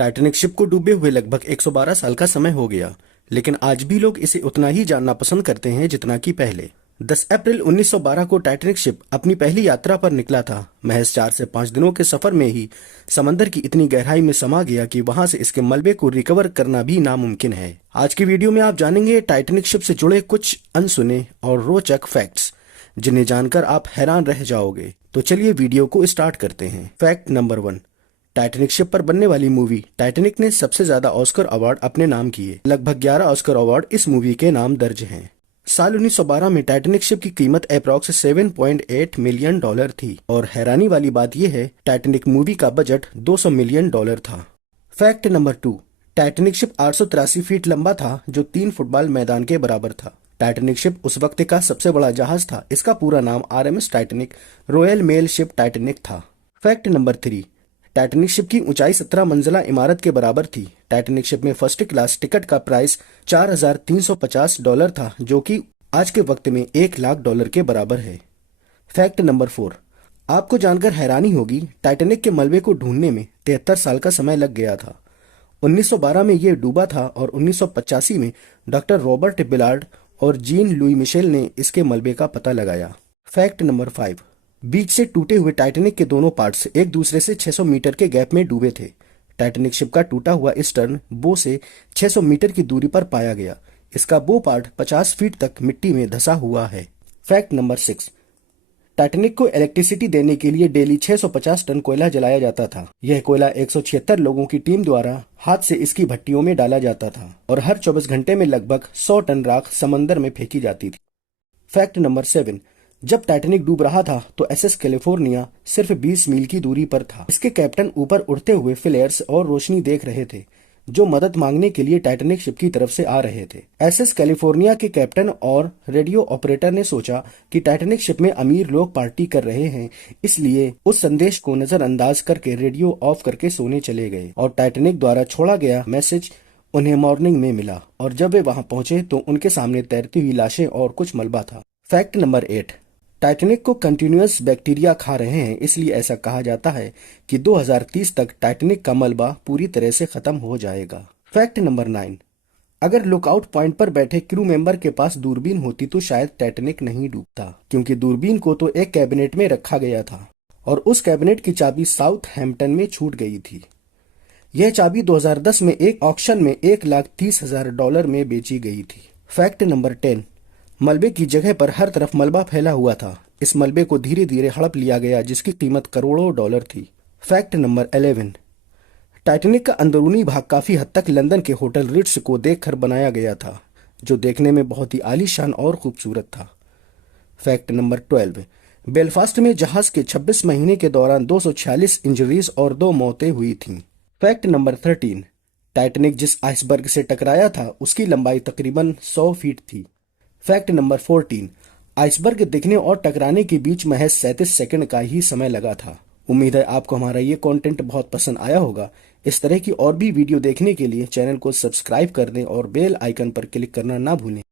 Titanic ship को डूबे हुए लगभग 112 साल का समय हो गया, लेकिन आज भी लोग इसे उतना ही जानना पसंद करते हैं जितना कि पहले। 10 अप्रैल 1912 को टाइटैनिक शिप अपनी पहली यात्रा पर निकला था। महज 4 से 5 दिनों के सफर में ही समंदर की इतनी गहराई में समा गया कि वहां से इसके मलबे को रिकवर करना भी नामुमकिन है। आज की वीडियो में आप जानेंगे टाइटैनिक शिप से जुड़े कुछ अनसुने और रोचक फैक्ट्स, जिन्हें जानकर आप हैरान रह जाओगे। तो चलिए वीडियो को स्टार्ट करते हैं। फैक्ट नंबर 1, टाइटैनिक शिप पर बनने वाली मूवी टाइटैनिक ने सबसे ज्यादा ऑस्कर अवार्ड अपने नाम किए। लगभग 11 ऑस्कर अवार्ड इस मूवी के नाम दर्ज हैं। साल 1912 में टाइटैनिक शिप की कीमत अप्रॉक्स 7.8 मिलियन डॉलर थी और हैरानी वाली बात यह है, टाइटैनिक मूवी का बजट 200 मिलियन डॉलर था। Fact number 2, Titanic ship 883 feet लंबा था, जो 3 फुटबॉल मैदान के बराबर था। टाइटैनिक शिप उस वक्त का सबसे बड़ा जहाज था। इसका पूरा नाम RMS Titanic Royal Mail Ship Titanic था। फैक्ट नंबर 3, टाइटैनिक शिप की ऊंचाई 17 मंजिला इमारत के बराबर थी। टाइटैनिक शिप में फर्स्ट क्लास टिकट का प्राइस $4,350 था, जो कि आज के वक्त में $1,00,000 के बराबर है। फैक्ट नंबर 4, आपको जानकर हैरानी होगी, टाइटैनिक के मलबे को ढूंढने में 73 साल का समय लग गया था। 1912 में यह डूबा था और 1985 में डॉक्टर रॉबर्ट बिलार्ड और जीन लुई मिशेल ने इसके मलबे का पता लगाया। फैक्ट नंबर 5, बीच से टूटे हुए टाइटैनिक के दोनों पार्ट्स एक दूसरे से 600 मीटर के गैप में डूबे थे। टाइटैनिक शिप का टूटा हुआ स्टर्न बो से 600 मीटर की दूरी पर पाया गया। इसका बो पार्ट 50 फीट तक मिट्टी में धंसा हुआ है। फैक्ट नंबर 6, टाइटैनिक को इलेक्ट्रिसिटी देने के लिए डेली 650 टन कोयला जलाया जाता था। यह कोयला 176 लोगों की टीम द्वारा हाथ से इसकी भट्टियों में डाला जाता था और हर 24 घंटे में लगभग 100 टन राख समंदर में फेंकी जाती थी। फैक्ट नंबर 7, जब टाइटैनिक डूब रहा था तो SS कैलिफोर्निया सिर्फ 20 मील की दूरी पर था। इसके कैप्टन ऊपर उड़ते हुए फ्लेयर्स और रोशनी देख रहे थे, जो मदद मांगने के लिए टाइटैनिक शिप की तरफ से आ रहे थे। SS कैलिफोर्निया के कैप्टन और रेडियो ऑपरेटर ने सोचा कि टाइटैनिक शिप में अमीर लोग पार्टी कर रहे हैं, इसलिए उस संदेश को नजरअंदाज करके रेडियो ऑफ करके सोने चले गए और टाइटैनिक द्वारा छोड़ा गया मैसेज उन्हें मॉर्निंग में मिला और जब वे वहां पहुंचे तो उनके सामने तैरती हुई लाशें और कुछ मलबा था। फैक्ट नंबर 8, टाइटैनिक को कंटिन्यूअस बैक्टीरिया खा रहे हैं, इसलिए ऐसा कहा जाता है कि 2030 तक टाइटैनिक का मलबा पूरी तरह से खत्म हो जाएगा। फैक्ट नंबर 9, अगर लुकआउट पॉइंट पर बैठे क्रू मेंबर के पास दूरबीन होती तो शायद टाइटैनिक नहीं डूबता, क्योंकि दूरबीन को तो एक कैबिनेट में रखा गया था और उस कैबिनेट की चाबी साउथहैम्पटन में छूट गई थी। यह चाबी 2010 में एक ऑक्शन में $1,30,000 में बेची गई थी। फैक्ट नंबर 10, मलबे की जगह पर हर तरफ मलबा फैला हुआ था। इस मलबे को धीरे धीरे हड़प लिया गया, जिसकी कीमत करोड़ों डॉलर थी। फैक्ट नंबर 11, टाइटैनिक का अंदरूनी भाग काफी हद तक लंदन के होटल रिट्स को देखकर बनाया गया था, जो देखने में बहुत ही आलीशान और खूबसूरत था। फैक्ट नंबर 12, बेलफास्ट में जहाज के 26 महीने के दौरान 246 इंजरीज और 2 मौतें हुई थीं। फैक्ट नंबर 13, टाइटैनिक जिस आइसबर्ग से टकराया था उसकी लंबाई तकरीबन 100 फीट थी। फैक्ट नंबर 14, आइसबर्ग दिखने और टकराने के बीच महज 37 सेकंड का ही समय लगा था। उम्मीद है आपको हमारा ये कंटेंट बहुत पसंद आया होगा। इस तरह की और भी वीडियो देखने के लिए चैनल को सब्सक्राइब कर दें और बेल आइकन पर क्लिक करना ना भूलें।